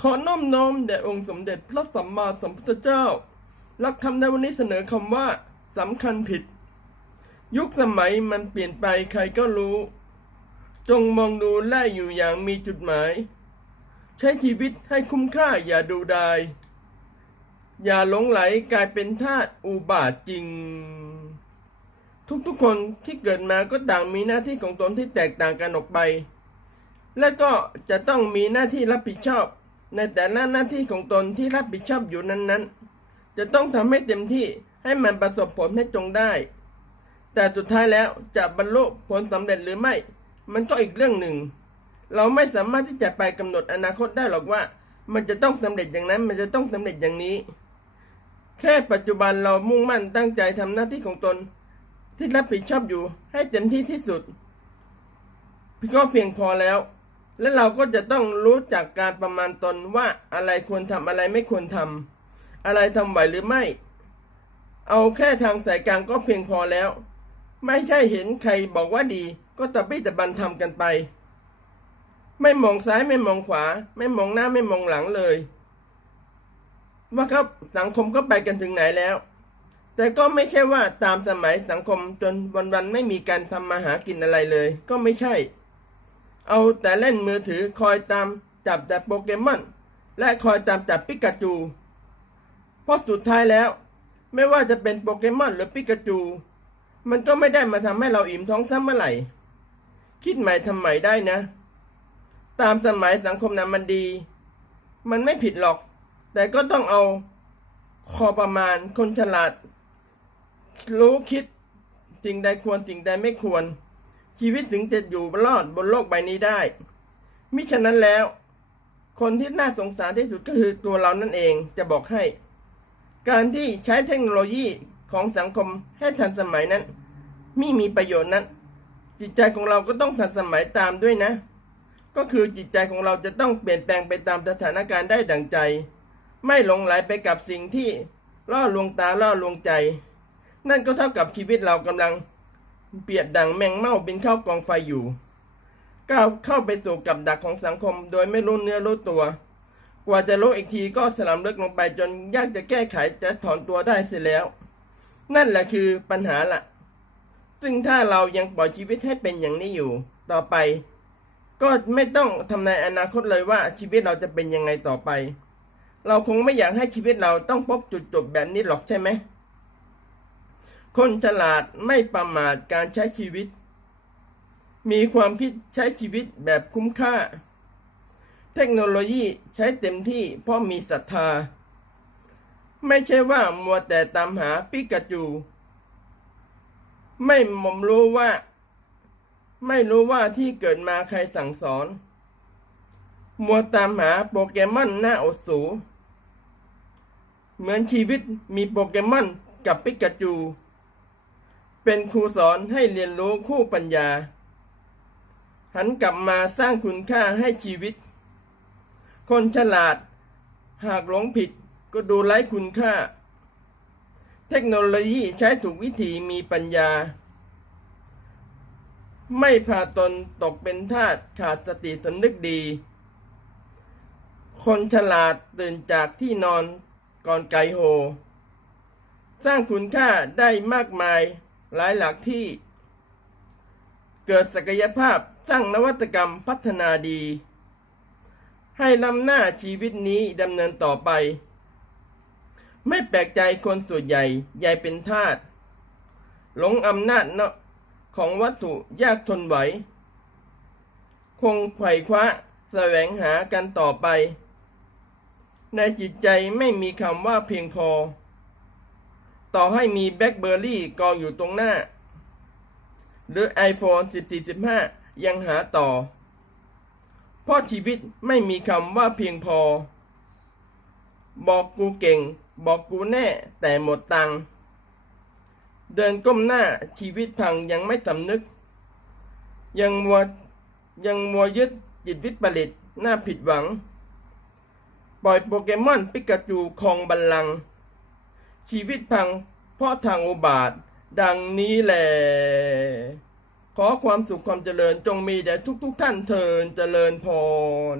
ขอน้อมน้อมแด่องค์สมเด็จพระสัมมาสัมพุทธเจ้าหลักคำในวันนี้เสนอคำว่าสำคัญผิด ยุคสมัยมันเปลี่ยนไปใครก็รู้ จงมองดูแลอยู่อย่างมีจุดหมาย ใช้ชีวิตให้คุ้มค่าอย่าดูดาย อย่าหลงไหลกลายเป็นทาสอุบาทจริง ทุกๆคนที่เกิดมาก็ต่างมีหน้าที่ของตนที่แตกต่างกันออกไป และก็จะต้องมีหน้าที่รับผิดชอบ ในแต่ละหน้าที่ของตนที่รับผิดชอบอยู่นั้นๆ จะต้องทำให้เต็มที่ให้มันประสบผลให้จงได้ แต่สุดท้ายแล้วจะบรรลุผลสำเร็จหรือไม่ มันก็อีกเรื่องหนึ่ง เราไม่สามารถที่จะไปกำหนดอนาคตได้หรอกว่า มันจะต้องสำเร็จอย่างนั้น มันจะต้องสำเร็จอย่างนี้ แค่ปัจจุบันเรามุ่งมั่นตั้งใจทำหน้าที่ของตน ที่รับผิดชอบอยู่ให้เต็มที่ที่สุดก็เพียงพอแล้ว และเราก็จะต้องรู้จักการประมาณตนว่าอะไรควรทำอะไรไม่ควรทำอะไรทำไหวหรือไม่ เอาแค่ทางสายกลางก็เพียงพอแล้ว ไม่ใช่เห็นใครบอกว่าดีก็ตะบี้ตะบันทำกันไป ไม่มองซ้ายไม่มองขวา ไม่มองหน้าไม่มองหลังเลย ว่าครับสังคมก็ไปกันถึงไหนแล้ว แต่ก็ไม่ใช่ว่าตามสมัยสังคมจนวันๆไม่มีการทำมาหากินอะไรเลย ก็ไม่ใช่ เอาแต่เล่นมือถือคอยตามจับแต่โปเกมอนและคอยตามจับปิกาจู เพราะสุดท้ายแล้ว ไม่ว่าจะเป็นโปเกมอนหรือปิกาจู มันก็ไม่ได้มาทำให้เราอิ่มท้องซ้ำเมื่อไหร่ คิดใหม่ทำใหม่ได้นะ ตามสมัยสังคมนั้นมันดี มันไม่ผิดหรอก แต่ก็ต้องเอาคอประมาณคนฉลาด รู้คิดสิ่งใดควรสิ่งใดไม่ควร ชีวิตถึงจะอยู่รอดบนโลกใบนี้ได้ มิฉะนั้นแล้ว คนที่น่าสงสารที่สุดก็คือตัวเรานั่นเองจะบอกให้ การที่ใช้เทคโนโลยีของสังคมให้ทันสมัยนั้นไมีมีประโยชน์นั้น จิตใจของเราก็ต้องทันสมัยตามด้วยนะ ก็คือจิตใจของเราจะต้องเปลี่ยนแปลงไปตามสถานการณ์ได้ดังใจ ไม่หลงไหลไปกับสิ่งที่ล่อลวงตาล่อลวงใจ นั่นก็เท่ากับชีวิตเรากำลัง เปรียบดังแมงเม่าบินเข้ากองไฟอยู่ ก้าวเข้าไปสู่กับดักของสังคม โดยไม่รู้เนื้อรู้ตัว กว่าจะรู้อีกทีก็สลัมลึกลงไปจนยากจะแก้ไขจะถอนตัวได้เสียแล้ว นั่นแหละคือปัญหาละซึ่งถ้าเรายังปล่อยชีวิตให้เป็นอย่างนี้อยู่ ต่อไป ก็ไม่ต้องทำนายอนาคตเลยว่าชีวิตเราจะเป็นยังไงต่อไป เราคงไม่อยากให้ชีวิตเราต้องพบจุดจบแบบนี้หรอกใช่ไหม คนฉลาดไม่ประมาทการใช้ชีวิต มีความคิดใช้ชีวิตแบบคุ้มค่า เทคโนโลยีใช้เต็มที่เพราะมีศรัทธา ไม่ใช่ว่ามัวแต่ตามหาปิกาจู ไม่มมรู้ว่า ไม่รู้ว่าที่เกิดมาใครสั่งสอน มัวตามหาโปเกมอนหน้าอดสู เหมือนชีวิตมีโปเกมอนกับปิกาจู เป็นครูสอนให้เรียนรู้คู่ปัญญา หันกลับมาสร้างคุณค่าให้ชีวิต คนฉลาด หากหลงผิดก็ดูไร้คุณค่า เทคโนโลยีใช้ถูกวิธีมีปัญญา ไม่พาตนตกเป็นทาสขาดสติสำนึกดี คนฉลาดตื่นจากที่นอนก่อนไกโฮ สร้างคุณค่าได้มากมาย หลายหลักที่ เกิดศักยภาพสร้างนวัตกรรมพัฒนาดี ให้ล้ำหน้าชีวิตนี้ดำเนินต่อไป ไม่แปลกใจคนส่วนใหญ่ใหญ่เป็นทาสหลงอำนาจเนาะของวัตถุยากทนไหว คงไขว่คว้าแสวงหากันต่อไป ในจิตใจไม่มีคำว่าเพียงพอ ต่อให้มีแบล็คเบอร์รี่กองอยู่ตรงหน้า หรือ iPhone 14 15 ยังหาต่อ เพราะชีวิตไม่มีคำว่าเพียงพอ บอกกูเก่ง บอกกูแน่แต่หมดตังเดินก้มหน้าชีวิตพังยังไม่สำนึก ยังมัวยังมัวยึดจิตวิปริตน่าผิดหวัง ปล่อยโปเกมอนปิกาจูคองบัลลังก์ ชีวิตพังเพราะทางอุบาท ดังนี้แหละขอความสุขความเจริญจงมีแด่ทุกๆทท่านเทินเจริญพร